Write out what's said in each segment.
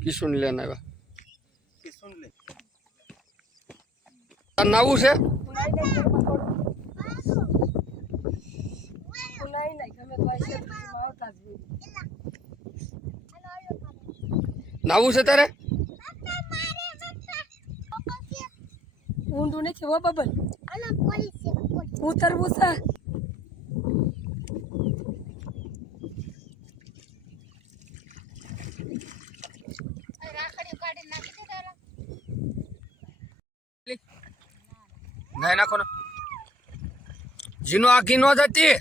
કિશુન lane આવ્યા. કિશુન લે નાવું છે નાવું છે તારે ઊંડું નથી હો બબલ ઉતરવું છે નહીં નાખો ને જીનો આખી નો જતી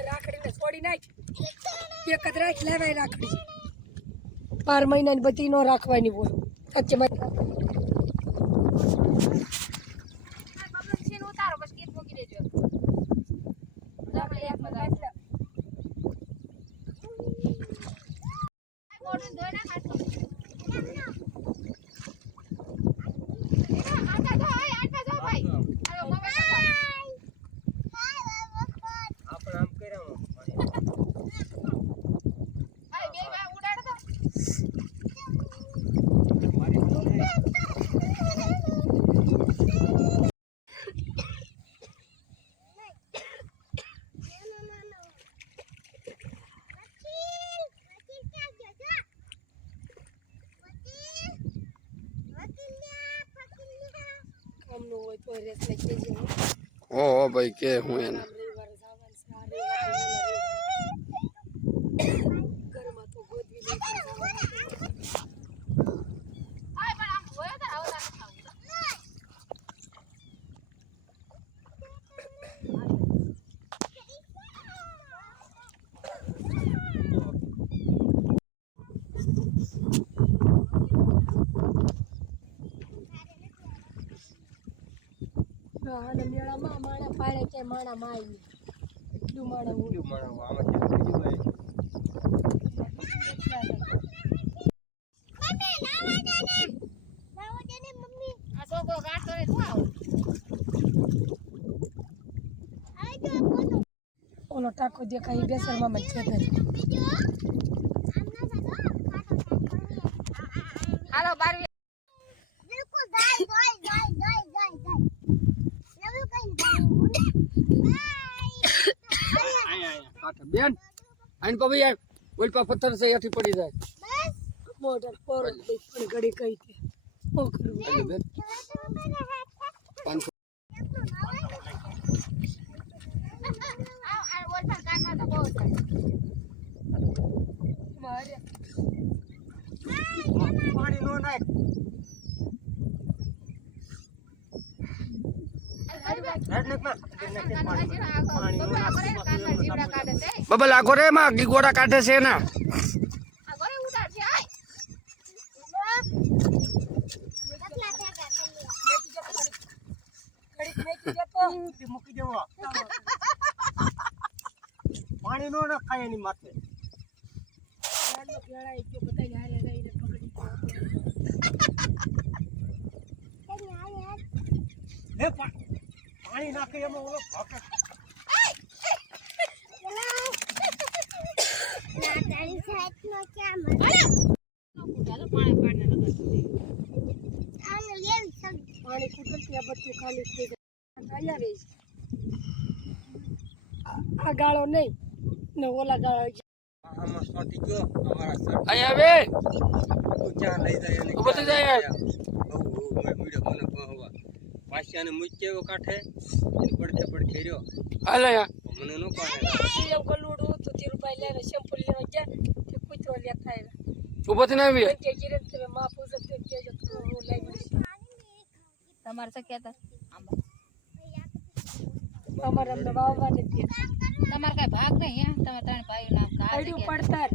રાખડીને છોડી નાખ એક જ રાખ લેવાય રાખડી 12 મહિનાની બધી નો રાખવાની હોય સચ્ચે ઓહો ભાઈ કે હું એને મેળામાં માણા પાડે કે માણા માય એટલું માણા ઓલો ટાકો દેખાય બેસરમાં મને છે હાલો બાર કાંઠે બેન આઈને પા યાર ઓલ પા પથ્થર છે એથી પડી જાય મોટર પર પણ ઘડી કઈ તે શું કરવું એટલે બેન 500 મારે પાણી નો નાખ બબલ આખો રે માં ગીગોડા કાઢે છે ના મૂકી દેવો પાણી નો નાખાય એની માથે પાણી નાખે એમાં ઓલો ભાગ પાણી કુટર ત્યાં બધું ખાલી થઈ જાય આવે છે આ ગાળો નહીં ને ઓલા ગાળો આમાં સોટી ગયો અમારા સર અહીંયા બે તું ક્યાં લઈ જાય એને ઉભો થઈ જાય મીડિયો મને કહવા પાછાને મૂક્યો કાઠે એને પડખે રહ્યો હાલે યાર મને નો પાડે એમ ગલુડું તો 30 રૂપિયા લેને શેમ્પુ લેવા ગયા તે કૂતરો લેતા આવ્યા ઉભો થઈને આવી કે ગીરે તમે માં પૂછો તે કેજો તો હું લઈ જઈશ તમારે તો કહેતા અમારે અમને વાવવા નથી તમારે કઈ ભાગ નહીં તમે ત્રણ ભાઈઓ નામ આડ્યું પડતા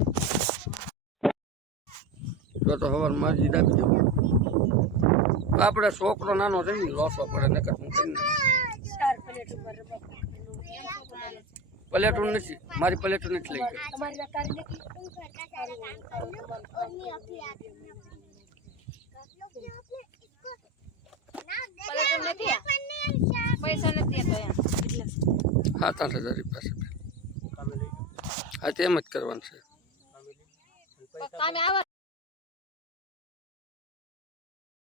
તો તો હવાર માજી દાબી દઉં આપણે છોકરો નાનો છે ને લોસો પડે નકર હું કરીને 4 પ્લેટ ઉપર પ્લેટું નથી મારી પ્લેટું નથી લઈ ગઈ તમારી નકારી નથી પલટું નથી પૈસા નથી તો એમ 7-8 હજાર પાસે હા તેમ જ કરવાનું છે કામે આવે